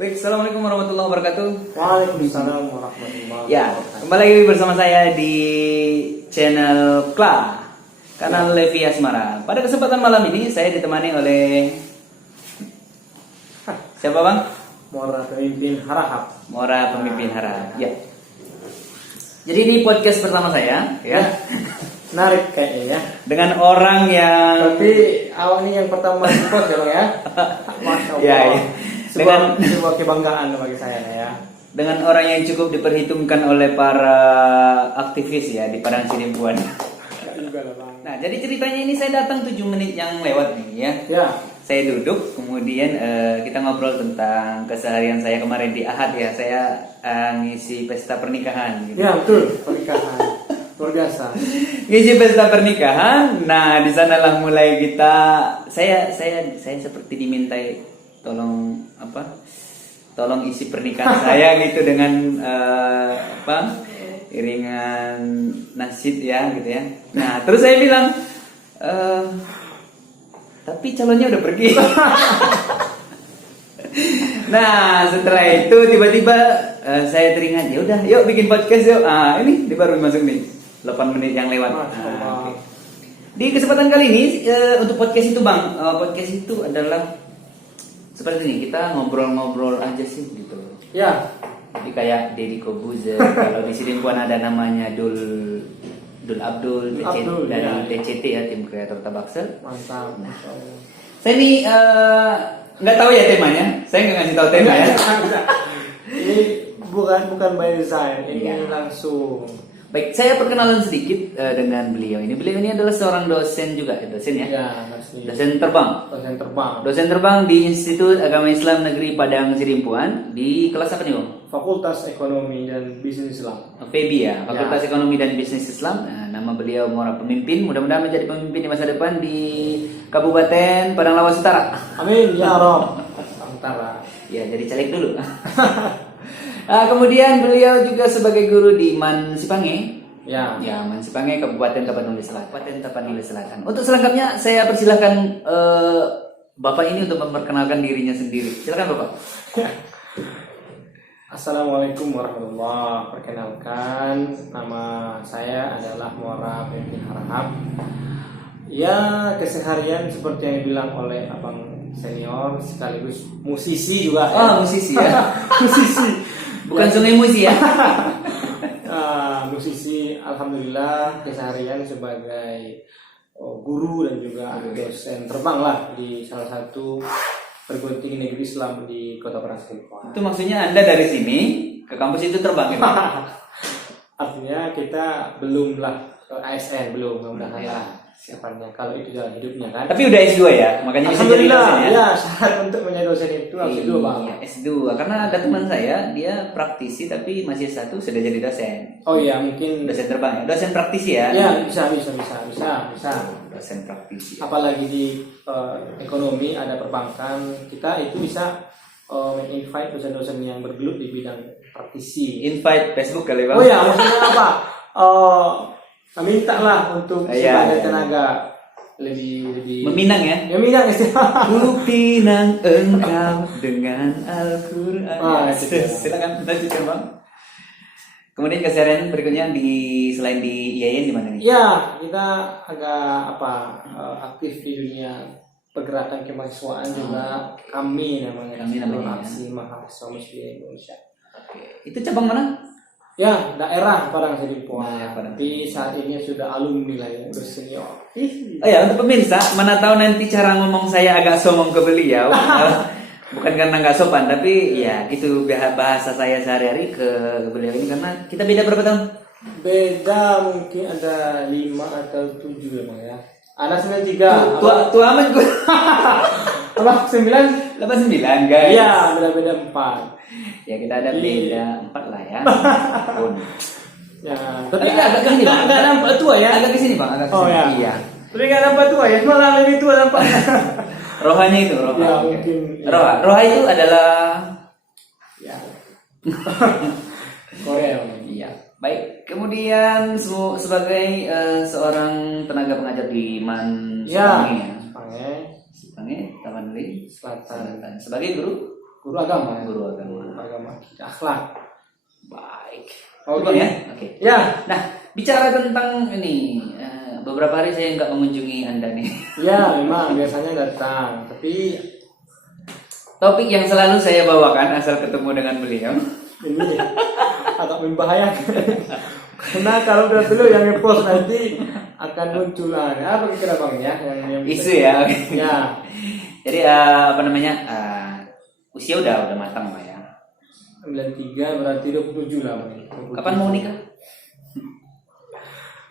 Baik, assalamualaikum warahmatullahi wabarakatuh. Waalaikumsalam warahmatullahi Ya, wabarakatuh. kembali lagi bersama saya di channel Kla, kanal Levi Asmara. Pada kesempatan malam ini saya ditemani oleh siapa bang? Mora pemimpin harahap. Mora pemimpin harap. Ya. Jadi ini podcast pertama saya, ya, Menarik kayaknya ya. dengan orang yang Tapi awal ini yang pertama support ya bang ya. Masya Allah. Ya, ya. Sebuah kebanggaan bagi saya ya. dengan orang yang cukup diperhitungkan oleh para aktivis ya di Padang Sidimpuan. Juga lah bang. Nah, jadi ceritanya ini saya datang 7 menit yang lewat nih ya. Ya. Saya duduk, kemudian kita ngobrol tentang keseharian saya kemarin di Ahad ya. Saya ngisi pesta pernikahan. Gitu. Ya betul pernikahan luar biasa. Ngisi pesta pernikahan. Nah, di sanalah mulai kita. Saya seperti dimintai tolong isi pernikahan saya gitu dengan iringan nasyid ya gitu ya. Nah, terus saya bilang. Tapi calonnya udah pergi. Nah, setelah itu tiba-tiba saya teringat, ya udah, yuk bikin podcast yuk. Ini baru masuk nih 8 menit yang lewat. Oke. Di kesempatan kali ini untuk podcast itu bang, podcast itu adalah seperti ini, kita ngobrol-ngobrol aja sih gitu. Ya. Jadi kayak Deddy Kobuzer, kalau di Sidimpuan ada namanya Dul Abdul, Abdul dari ya. DCT ya, tim kreator Tabaksel. Mantap. Masya Allah. Saya nih nggak tahu ya temanya, saya nggak ngasih tahu tema ya. Ini bukan by design, ini Iya. langsung. Baik, saya perkenalan sedikit dengan beliau ini. Beliau ini adalah seorang dosen juga, dosen ya. Ya, pasti. Dosen terbang. Dosen terbang. Dosen terbang di Institut Agama Islam Negeri Padang Sidimpuan di kelas apa nih bang? Fakultas Ekonomi dan Bisnis Islam. FEBI ya, Fakultas Ekonomi dan Bisnis Islam. Nah, nama beliau Mora Pemimpin. Mudah-mudahan menjadi pemimpin di masa depan di Kabupaten Padang Lawas Utara. Amin ya Rob. Antara. Ya, jadi caleg dulu. Kemudian beliau juga sebagai guru di Mansipange. Ya. Ya, Mansipange, Kabupaten Tapanuli Selatan. Kabupaten Tapanuli Selatan. Untuk selengkapnya saya persilahkan Bapak ini untuk memperkenalkan dirinya sendiri. Silakan Bapak. Assalamualaikum warahmatullahi wabarakatuh. Perkenalkan, nama saya adalah Mora Pemimpin Harahap. Ya, keseharian seperti yang dibilang oleh abang senior sekaligus musisi juga. Musisi ya. Musisi. Bukan sungai musi ya. Musisi, alhamdulillah keseharian sebagai guru dan juga dosen terbang lah di salah satu perguruan tinggi negeri Islam di Kota Padang Sidimpuan. Itu maksudnya Anda dari sini ke kampus itu terbang ya? Artinya kita belum lah ASN, belum mudah-mudahan Ya. lah siapanya kalau itu jalan hidupnya kan. Tapi udah S2 ya, makanya bisa jadi Alhamdulillah dosen ya. ya, syarat untuk menjadi dosen itu harus S2 bang. Iya, S2. Karena ada teman saya, dia praktisi tapi masih S1 sudah jadi dosen. Oh iya mungkin. Dosen terbang ya, dosen praktisi ya. Ya bisa. Dosen praktisi. Apalagi di ekonomi ada perbankan, kita itu bisa invite dosen-dosen yang bergelut di bidang praktisi. Invite Facebook kali bang. Oh ya, maksudnya apa? Minta lah untuk Iya, supaya iya. tenaga lebih Meminang ya. ya minang istilah. Ku pinang engkau dengan Al-Quran. Itu dia. Silakan lanjutkan bang. Kemudian keseharian berikutnya selain di IAIN di mana nih? Ya, kita agak aktif di dunia pergerakan kemahasiswaan juga. Kami namanya. Kami namanya, Aksi Mahasiswa Muslim Indonesia. Oke. Itu cabang mana? Ya, daerah Padang Sidimpuan. Nah, Padang. Tapi saat ini sudah alumni lah ya, udah senior. Oh ya, untuk pemirsa, mana tahu nanti cara ngomong saya agak somong ke beliau. Bukan karena nggak sopan, tapi ya itu bahasa saya sehari-hari ke beliau ini karena kita beda berapa tahun? Beda mungkin ada 5 atau 7 ya bang ya. Anak 93. Tua amat gue. Abang 9? 89 guys. Iya, beda-beda 4. Ya kita ada beda 4 lah ya. Pun. Ya, Tapi agak kesini bang. nggak nampak tua ya. Agak kesini bang, agak kesini. Oh ya. Iya. Tapi nggak nampak tua ya, malah lebih tua nampaknya. Rohanya itu, roha. Ya, Oke. mungkin. Roha itu adalah Ya. Korea. Bang. iya. Baik, kemudian sebagai seorang tenaga pengajar di Ya. Mansipange ya. Pange, Sipange, Tapanuli Selatan. Selatan. Sebagai guru Guru agama. Guru agama. Agama. Akhlak. Baik. Oke. Bang, ya. Oke. Ya. Nah, bicara tentang ini, beberapa hari saya nggak mengunjungi Anda nih. Ya, memang biasanya datang, tapi Topik yang selalu saya bawakan asal ketemu dengan beliau. ini agak membahayakan. Karena kalau udah dulu yang ngepost nanti akan muncul apa kira bang ya yang Isu ya. Oke. Ya. Jadi apa namanya? Usia udah matang lah ya. 93 berarti 27 lah bang. 27. Kapan mau nikah?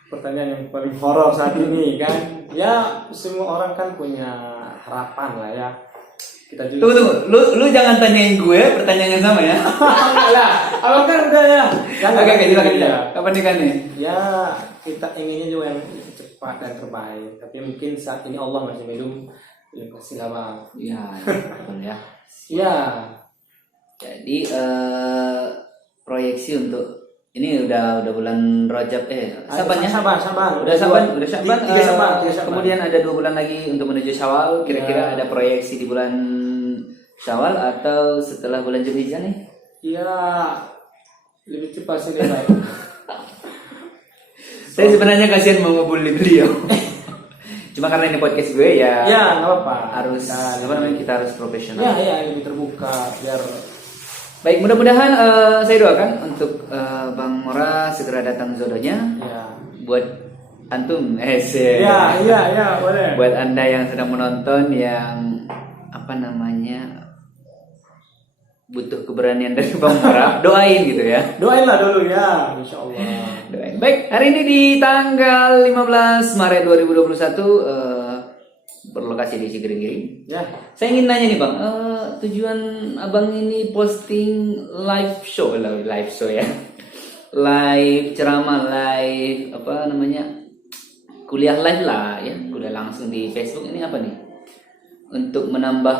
Pertanyaan yang paling horor saat ini kan. Ya semua orang kan punya harapan lah ya. Kita juga. Tunggu. Lu jangan tanyain gue pertanyaan yang sama ya. Enggak lah. Abang kan udah ya. Oke, silakan. Ya. Kapan nikahnya? Ya kita inginnya juga yang cepat dan terbaik. Tapi mungkin saat ini Allah masih belum kasih lah bang. Iya, betul ya. Ya. Jadi proyeksi untuk ini udah bulan Rajab Saban ya? Saban. Udah Saban. Tiga Saban. Kemudian ada 2 bulan lagi untuk menuju Syawal. Kira-kira ada proyeksi di bulan Syawal atau setelah bulan Zulhijjah nih? Ya lebih cepat sih deh. Saya sebenarnya kasihan mau ngebully beliau. Cuma karena ini podcast gue ya. Ya nggak apa-apa. Harus kita harus profesional. Ya lebih terbuka biar. Baik, mudah-mudahan saya doakan untuk Bang Mora segera datang jodohnya. Ya. Buat antum, Ya boleh. Buat Anda yang sedang menonton yang apa namanya butuh keberanian dari Bang Mora, doain gitu ya. Doainlah dulu ya, insya Allah. Doain. Baik, hari ini di tanggal 15 Maret 2021 berlokasi di Cikiring. Ya. Saya ingin nanya nih Bang, tujuan Abang ini posting live show ya, live ceramah, live apa namanya, kuliah live lah ya, kuliah langsung di Facebook ini apa nih? Untuk menambah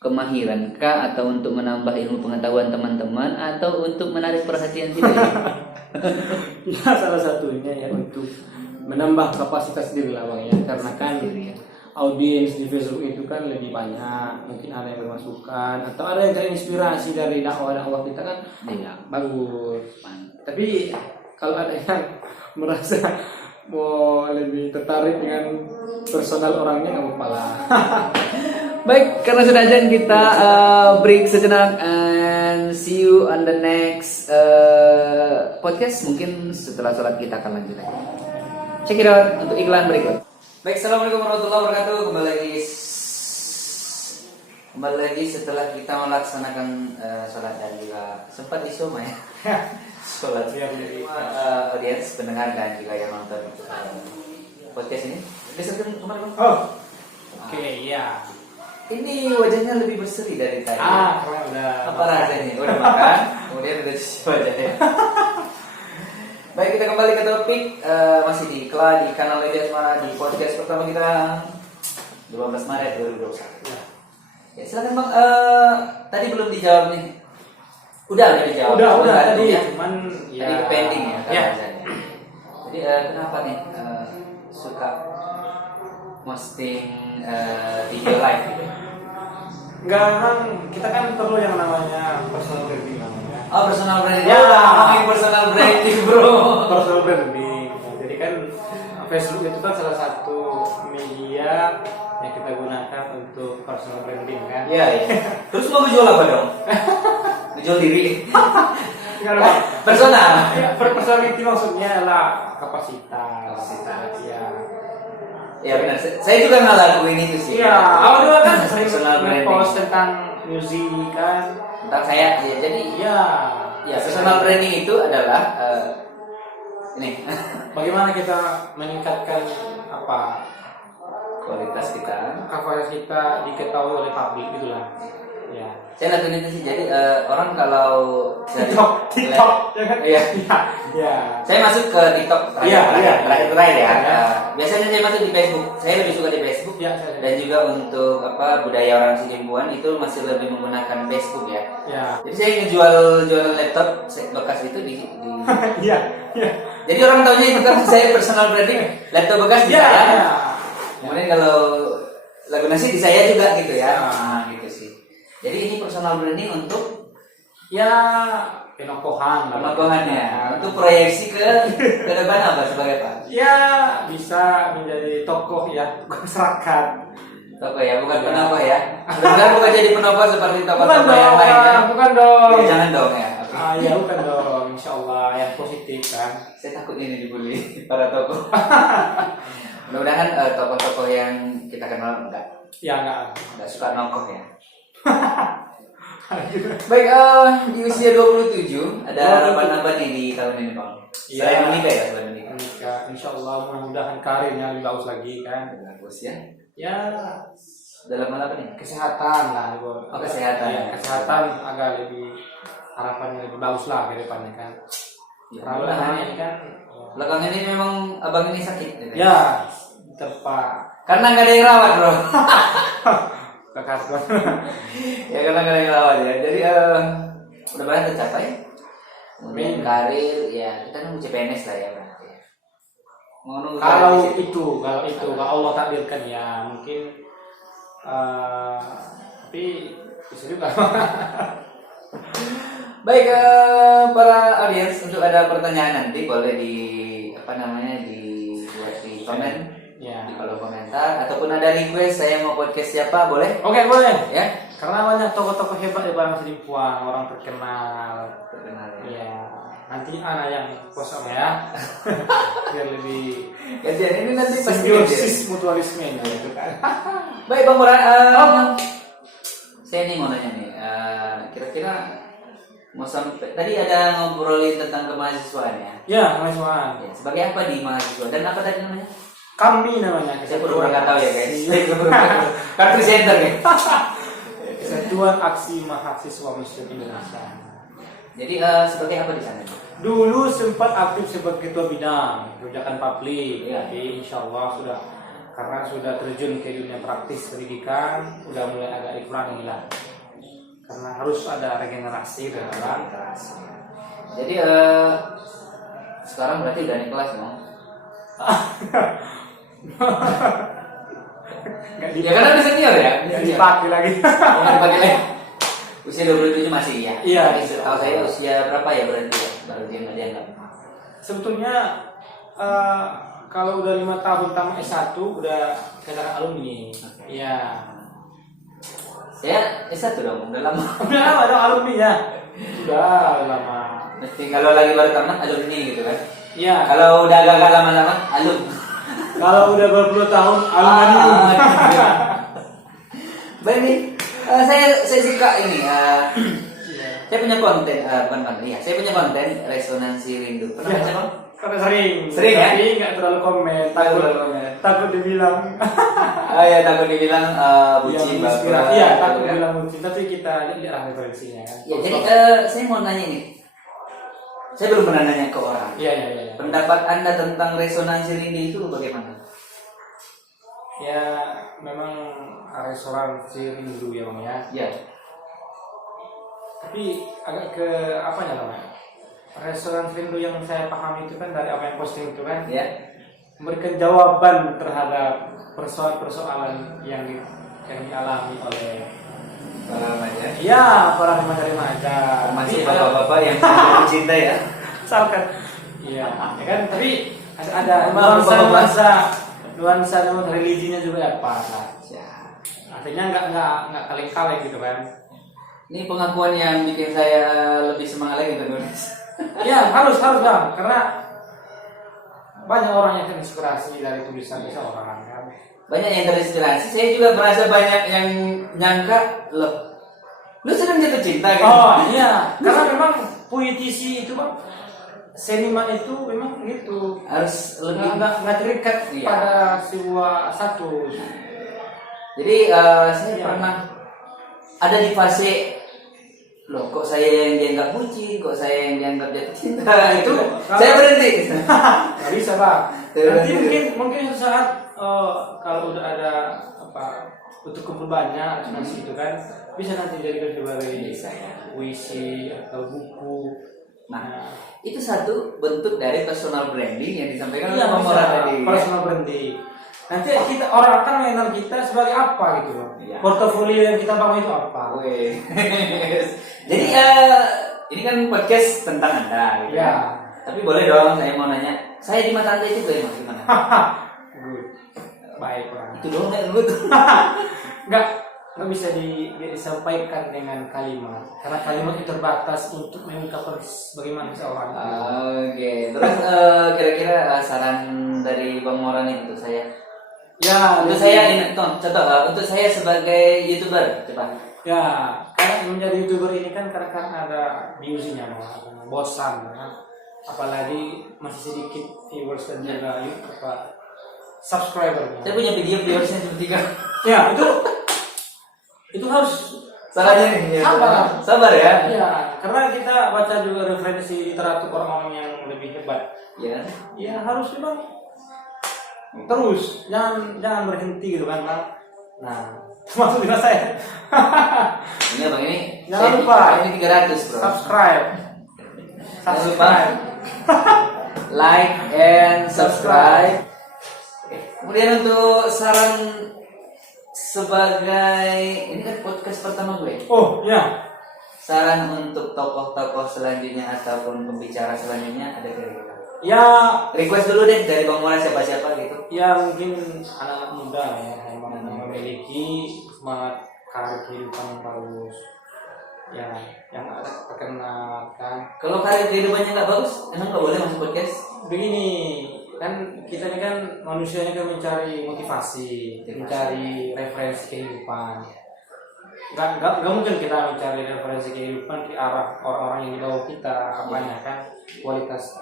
kemahiran kah, atau untuk menambah ilmu pengetahuan teman-teman, atau untuk menarik perhatian kita? Ya salah satunya ya untuk menambah kapasitas diri lah bang ya, karena kan audiens di Facebook itu kan lebih banyak, mungkin ada yang bermasukan atau ada yang terinspirasi dari dakwah kita kan bagus. Tapi kalau ada yang merasa mau lebih tertarik dengan personal orangnya nggak apa-apa lah. Baik, karena sudah azan kita break sejenak and see you on the next podcast. Mungkin setelah sholat kita akan lanjut lagi. Check it out untuk iklan berikut. Baik, assalamualaikum warahmatullahi wabarakatuh. Kembali lagi setelah kita melaksanakan sholat dan juga sempat isoma ya. Sholat audiens, pendengar dan juga yang nonton podcast ini. Besok kemarin. Oke, ya. Ini wajahnya lebih berseri dari tadi. Karena udah. Apa rasanya? Udah makan, kemudian udah cuci wajahnya. Baik, kita kembali ke topik, masih di iklan di kanal Media Asmara di podcast pertama kita 12 Maret 2021. Ya, silakan Bang. Tadi belum dijawab nih. Udah dijawab. Udah tadi ya. Cuman ya. Tadi pending ya. Ya. Jadi kenapa nih suka posting video live gitu? Enggak kan, kita kan perlu yang namanya personal branding namanya. Oh, personal branding. Ya, ngomongin personal branding, bro. Personal branding. Nah, jadi kan Facebook itu kan salah satu media yang kita gunakan untuk personal branding kan. Iya. Terus mau jual apa dong? Jual diri. Personal. Ya, personality maksudnya lah kapasitas. Ya. Ya benar. Saya juga ngelakuin itu sih. Iya, awal dulu kan sering personal branding. post tentang musik kan. Tentang saya, ya jadi. Ya, personal branding itu adalah ini. Bagaimana kita meningkatkan apa Kualitas kita diketahui oleh publik itulah. Ya. Saya lakuin itu sih. Jadi orang kalau dari TikTok, ya kan? Iya. Ya. Saya masuk ke TikTok terakhir ya. Biasanya saya masuk di Facebook. Saya lebih suka di Facebook. Ya. Dan juga untuk budaya orang Sidimbuan itu masih lebih menggunakan Facebook ya. Ya. Jadi saya jual laptop bekas itu di Iya. Jadi orang tahunya itu kan saya personal branding laptop bekas di saya. Ya. Kemudian kalau lagu nasi di saya juga gitu ya. Nah, gitu sih. Jadi ini personal branding untuk ya penokohan lah. penokohan ya. Untuk proyeksi ke depan apa sebagai apa? Ya bisa menjadi tokoh ya masyarakat. Tokoh ya, bukan penokoh ya. Mudah-mudahan bukan jadi penokoh seperti Bukan tokoh-tokoh yang dong, lain ya. bukan dong. Ya, jangan dong ya. Oke. Ya bukan dong, insya Allah yang positif kan. Saya takut ini dibully para tokoh. Mudah-mudahan tokoh-tokoh yang kita kenal Ya enggak. nggak suka nongkoh ya. Baik, di usia 27 ada harapan apa nih di tahun ini Bang? Iya. Selain menikah ya, selain menikah. Menikah, insya Allah mudah-mudahan karirnya lebih bagus lagi kan. Bagus ya. Ya Dalam hal apa nih? kesehatan lah. Oh, kesehatan. Ya, kesehatan agak lebih harapannya lebih bagus lah ke depannya kan. Ya, Terlalu mudah-mudahan ini kan. belakangan ini memang abang ini sakit gitu. Ya, terpa Karena nggak ada yang rawat bro. kekasih. Ya karena nggak ada yang rawat ya. Jadi mudah-mudahan tercapai. Kemudian Amin. karir ya kita nunggu CPNS lah ya berarti. Mau nunggu Kalau karir. kalau Allah takdirkan ya mungkin tapi bisa juga. Baik para audiens, untuk ada pertanyaan nanti boleh di apa namanya dibuat di komen Ya. di kolom komentar ataupun ada request saya mau podcast siapa boleh Oke, boleh. ya. Karena banyak tokoh-tokoh hebat di Bangsa Limpuan, orang terkenal. Terkenal ya. Iya. Nanti anak yang kosong ya. Biar lebih Gantian ini nanti pasti simbiosis mutualisme gitu kan. Baik Bang Murad, saya nih mau nanya nih, kira-kira mau sampai tadi ada ngobrolin tentang kemahasiswaan ya. Ya, mahasiswa. Ya, sebagai apa di mahasiswa dan apa tadi namanya? Kami namanya Saya pura-pura nggak tahu ya guys. Iya. Saya pura-pura kan presenter ya. Kesatuan Aksi Mahasiswa Muslim Indonesia. Jadi seperti apa di sana? Dulu sempat aktif sebagai ketua bidang kebijakan publik, Iya. tapi insya Allah sudah karena sudah terjun ke dunia praktis pendidikan, udah mulai agak dikurangi lah. Karena harus ada regenerasi kan. Jadi sekarang berarti udah naik kelas dong? Ya karena udah senior ya? Nggak dipakai lagi. Yang dipakai lagi. Usia 27 masih ya? Iya. Jadi setahu saya usia berapa ya berarti ya? Baru dia nggak dianggap. Sebetulnya kalau udah 5 tahun tamat S1 udah katakan alumni. Iya. Saya S1 dong, udah lama. Udah lama dong alumni ya. Udah lama. Mesti kalau lagi baru tamat alumni gitu kan? Iya. Kalau udah agak lama-lama alum. Kalau udah berpuluh tahun alumni. Baik nih, saya suka ini. Saya punya konten, bukan konten, ya. Saya punya konten resonansi rindu. Pernah baca bang? Karena sering. Sering ya? Tapi nggak terlalu komen. Takut dibilang. Ya takut dibilang bucin baper. Iya, takut gitu kan. dibilang bucin. Tapi kita lihat referensinya kan. Ya, jadi saya mau nanya nih. Saya belum pernah nanya ke orang. Iya. Pendapat Anda tentang resonansi rindu itu bagaimana? Ya, memang restoran si rindu ya bang ya. Ya. Tapi agak ke apa ya namanya? Restoran rindu yang saya pahami itu kan dari apa yang posting itu kan. Ya. Memberikan jawaban terhadap persoalan-persoalan yang dialami oleh Para remaja. iya para remaja-remaja. Masih Tapi bapak-bapak yang sangat cinta ya. misalkan iya ya kan tapi ada Bapak-bapak. nuansa religinya juga ya pas lah. Ya. Artinya nggak kaleng-kaleng gitu kan. Ini pengakuan yang bikin saya lebih semangat lagi untuk nulis. Ya harus bang karena banyak orang yang terinspirasi dari tulisan seseorang kan. Banyak yang terinspirasi. Saya juga merasa banyak yang nyangka loh. Lu sedang jatuh cinta kan? Oh iya karena memang puitisi itu bang seniman itu memang gitu Harus lebih. nggak terikat Iya. pada sebuah satu. Jadi saya Iya. pernah ada di fase loh kok saya yang dianggap bucin, kok saya yang dianggap jatuh cinta itu. Kalau- Saya berhenti. Nggak bisa bang. Terus, Nanti terus. mungkin suatu saat kalau udah ada apa untuk kumpul banyak asuransi itu kan bisa nanti jadi sebagai Bisa ya. puisi atau buku. Nah, itu satu bentuk dari personal branding yang disampaikan oleh Iya, Bang bisa. Mora tadi. Personal branding. Nanti kita orang akan mengenal kita sebagai apa gitu loh. Iya. Portofolio yang kita bangun itu apa? Weh. Jadi ini kan podcast tentang Anda gitu. Ya. Tapi boleh dong saya mau nanya. Saya di mata Anda itu gimana? Good. Baik orang. Itu dong good. Nggak bisa disampaikan dengan kalimat karena kalimat itu terbatas untuk mengungkapkan bagaimana seorang. Oke. Terus kira-kira saran dari Bang Mora nih untuk saya. Ya, Untuk saya ini contoh untuk saya sebagai YouTuber, coba. ya, karena menjadi YouTuber ini kan kadang ada biusnya, bosan, kan? Apalagi masih sedikit viewers dan juga subscriber. Saya punya video viewersnya cuma 3. Ya, itu harus Salahnya nih. Sabar. Sabar ya. Ya, karena kita baca juga referensi literatur orang-orang yang lebih hebat. Ya. Ya harus memang terus, jangan berhenti gitu kan, Bang. Nah, termasuk juga saya. Ini Bang ini. Jangan lupa ini 300, Bro. Subscribe. Jangan lupa like and subscribe. Kemudian untuk saran sebagai ini kan podcast pertama gue. Oh, ya. Saran untuk tokoh-tokoh selanjutnya ataupun pembicara selanjutnya ada kira-kira. Ya, Request dulu deh dari Bang Mora siapa-siapa gitu. ya mungkin anak muda ya yang memiliki semangat karir kehidupan yang bagus. Ya, yang ada terkenal kan. Kalau karir kehidupannya nggak bagus, emang nggak boleh masuk podcast? Begini, kan kita ini kan manusianya kan mencari motivasi, mencari referensi kehidupan. Nggak mungkin kita mencari referensi kehidupan ke arah orang-orang yang di bawah kita, apanya kan kualitas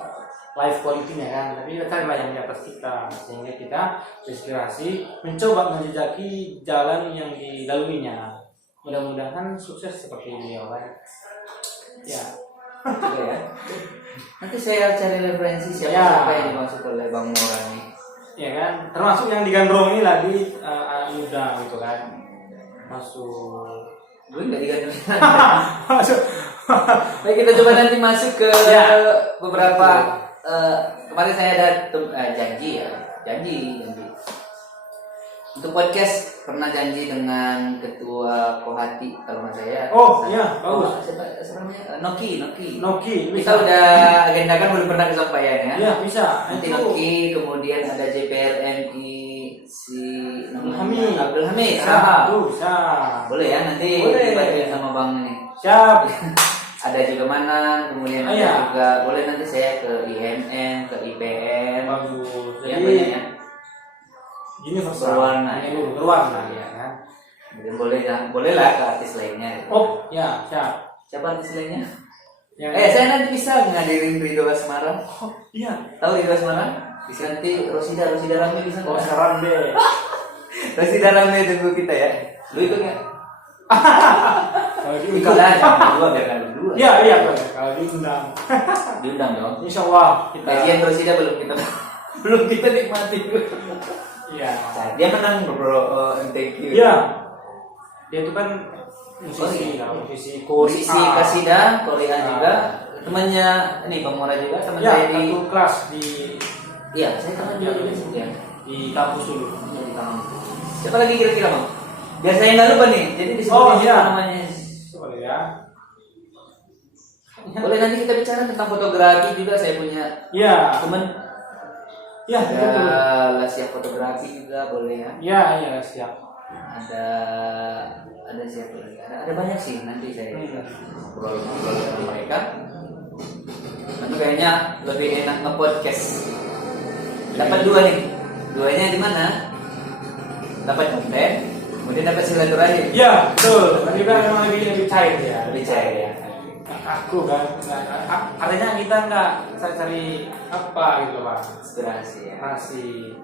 life quality-nya kan, tapi kita cari yang di atas kita sehingga kita inspirasi mencoba menjejaki jalan yang dilaluinya. Mudah-mudahan sukses seperti ini orang. Ya. Oke ya. Nanti saya cari referensi siapa yang dimaksud oleh Bang Mora nih. Ya kan, termasuk yang digandrung ini lagi muda gitu kan. Masuk. Gue nggak digandrung. Masuk. Baik, kita coba nanti masuk ke beberapa. Kemarin saya ada janji. Untuk podcast pernah janji dengan ketua Kohati kalau nggak saya. Oh iya, bagus. Siapa namanya? Noki. Noki. Kita udah agendakan belum pernah kesampaian ya. Iya bisa. Nanti Noki, kemudian ada JPRNI si Abdul Hamid. Bisa. Boleh ya nanti dibantuin sama Bang ini. Siap. Ada juga mana, kemudian ada juga boleh nanti saya ke IMN, ke IPN. Bagus. Ya, Jadi banyak ya. universal. Berwarna ya kan. Kemudian boleh lah ke artis lainnya. Gitu. Oh ya siap. Siapa artis lainnya? Ya, Saya nanti bisa ngadirin Ridho Asmara. Oh iya. Tahu Ridho Asmara? Bisa nanti Rosida Ramli bisa nggak? Saran deh. Rosida Ramli tunggu kita ya. Lu ikut nggak? Ikut aja. Dua biar kali dua. Iya kalau diundang. Diundang dong. Insya Allah kita. Bagian Rosida belum kita nikmati. Iya. Dia menang bro. Thank you. Iya. Dia itu kan musisi Kasida Korea juga. Temannya ini Bang Mora juga teman saya di satu kelas di. Iya, saya teman dia juga ya. Di kampus dulu. Di kampus. Siapa lagi kira-kira Bang? Biar saya nggak lupa nih. Jadi disebut namanya. Boleh ya. Boleh nanti kita bicara tentang fotografi juga. Saya punya teman. Ya, ada siap fotografi juga boleh ya. Iya siap. Ada siapa lagi? Ada banyak sih nanti saya ngobrol dengan mereka. Tapi kayaknya lebih enak nge-podcast. Dapat dua nih. Duanya di mana? Dapat konten, kemudian dapat silaturahim. Iya, betul. Tapi kan memang lebih cair ya. Lebih cair ya. Aku kan, artinya kita nggak cari apa gitu Pak. Inspirasi ya. Masih.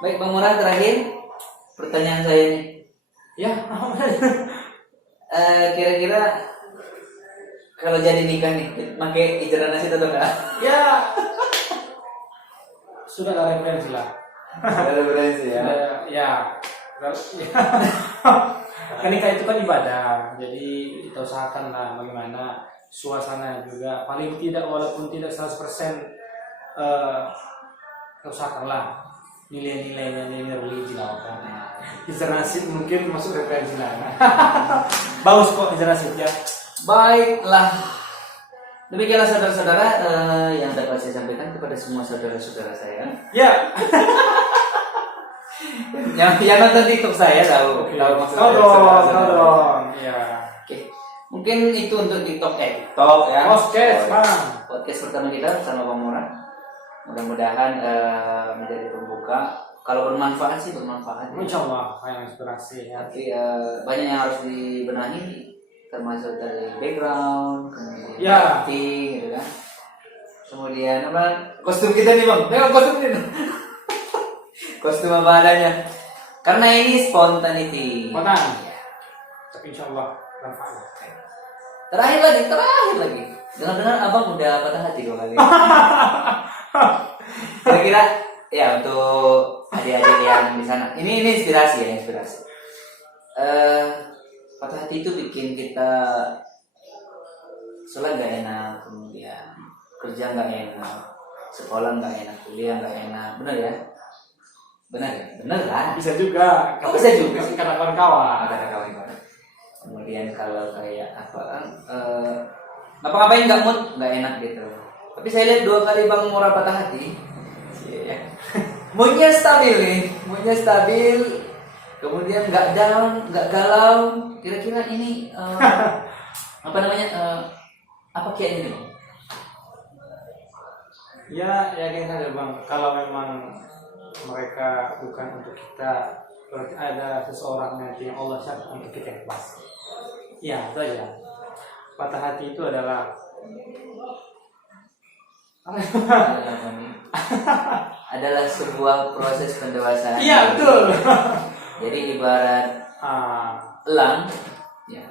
Baik Bang Mora, terakhir pertanyaan saya nih. Ya, kira-kira kalau jadi nikah nih, pakai ijazah nasi atau enggak? Ya, sudah ada referensi lah. Ada referensi ya. Ya. Nikah itu kan ibadah, jadi kita usahakan lah bagaimana suasana juga paling tidak walaupun tidak 100% usahakanlah nilai-nilainya nilai religi lah kan. Inspirasi mungkin masuk referensi lah. Bagus kok inspirasi ya. Baiklah. Demikianlah saudara-saudara yang dapat saya sampaikan kepada semua saudara-saudara saya. Ya. yang nonton TikTok saya tahu maksud saya. Tahu dong. Ya. Oke. Mungkin itu untuk TikTok ya. Podcast pertama kita bersama Bang Mora. Mudah-mudahan menjadi pembuka. Kalau bermanfaat sih bermanfaat. Insya Allah yang inspirasi ya. Tapi banyak yang harus dibenahi, termasuk dari background, kemudian Ya. acting, gitu kan. Kemudian apa? Kostum kita nih bang, tengok kostum ini. Kostum apa adanya. Karena ini spontaneity. Spontan. Ya. Tapi insya Allah bermanfaat. Terakhir lagi. Dengar-dengar abang udah patah hati dua kali. Kira-kira ya untuk adik-adik yang di sana. Ini inspirasi. Patah hati itu bikin kita sholat gak enak, kemudian kerja gak enak, sekolah gak enak, kuliah gak enak, benar ya? Benar lah. Bisa juga. Bisa juga. Kata kawan-kawan. Kemudian kalau kayak ngapa-ngapain nggak mood, nggak enak gitu. Tapi saya lihat 2 kali Bang Mora patah hati. Moodnya stabil. Kemudian nggak down, nggak galau. Kira-kira ini apa namanya? Apa kayak ini Bang? Ya yakin saja Bang. Kalau memang mereka bukan untuk kita, berarti ada seseorang nanti yang Allah siapkan untuk kita yang pas. Ya itu aja. Patah hati itu adalah adalah sebuah proses pendewasaan. Iya betul. Jadi ibarat elang, ya.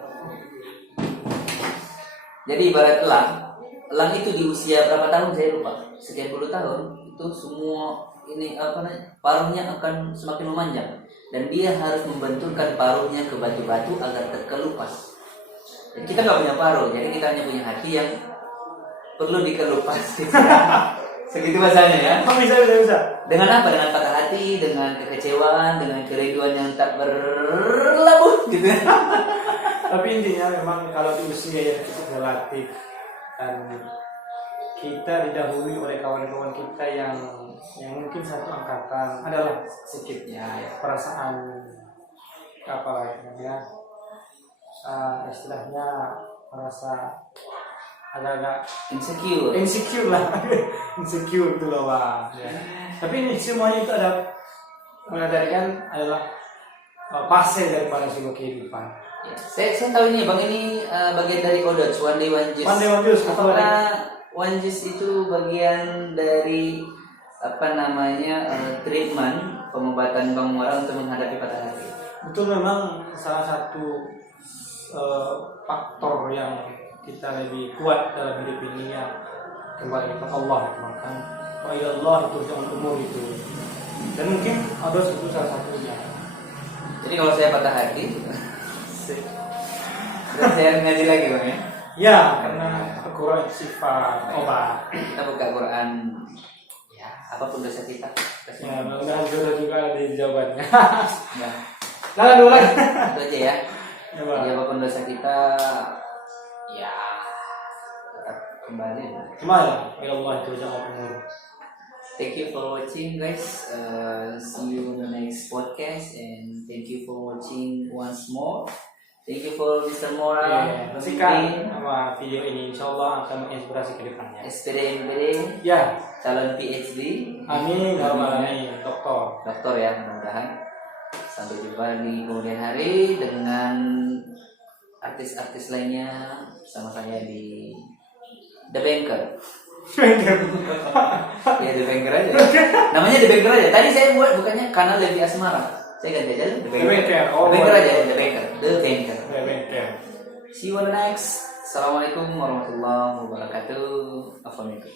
Jadi ibarat elang itu di usia berapa tahun saya lupa, sekian puluh tahun itu semua ini paruhnya akan semakin memanjang dan dia harus membenturkan paruhnya ke batu-batu agar terkelupas. Dan kita nggak punya paruh, jadi kita hanya punya hati yang perlu dikelupas. Segitu bahasanya ya. Bisa. Dengan apa? Dengan patah hati, dengan kekecewaan, dengan kerinduan yang tak berlabuh gitu. Tapi intinya memang kalau di usia yang cukup relatif dan kita didahului oleh kawan-kawan kita yang mungkin satu angkatan, adalah sedikitnya perasaan apa ya, istilahnya merasa agak-agak insecure lah. Insecure itu loh Pak ya. Tapi ini semuanya itu ada mengajarkan adalah fase daripada sebuah kehidupan ya. Saya tahu ini Bang, ini bagian dari Odots, One Day One Juice. Apakah One Juice itu bagian dari treatment pengobatan Bang Mora untuk menghadapi patah hati? Betul, memang salah satu faktor yang kita lebih kuat dalam hidup ini ya kembali kepada Allah, makan Allah itu jangan umur itu, dan mungkin ada itu salah satunya. Jadi kalau saya patah hati terus saya ngaji lagi Bang ya? Ya, karena Al-Quran sifat obat. Kita buka Quran ya, apapun dosa kita. Ya, mudah-mudahan juga ada di jawabannya. Ya. Nah, dulu lagi. Itu aja ya. Jadi apapun dosa kita ya tetap kembali. Allah itu jangan umur. Thank you for watching guys. See you in the next podcast and thank you for watching once more. Thank you for Mr. Mora. Pastikan sama video ini insyaallah akan menginspirasi ke depannya. SPDMPD. Ya, calon PhD. Amin. Amin. Doktor ya, mudah-mudahan. Sampai jumpa di kemudian hari dengan artis-artis lainnya bersama saya di The Banker. Ya The Banker aja. Namanya The Banker aja. Tadi saya buat bukannya kanal Levi Asmara. Saya ganti aja The Banker. The Banker aja, The Banker. See you on the next. Assalamualaikum warahmatullahi wabarakatuh. Assalamualaikum.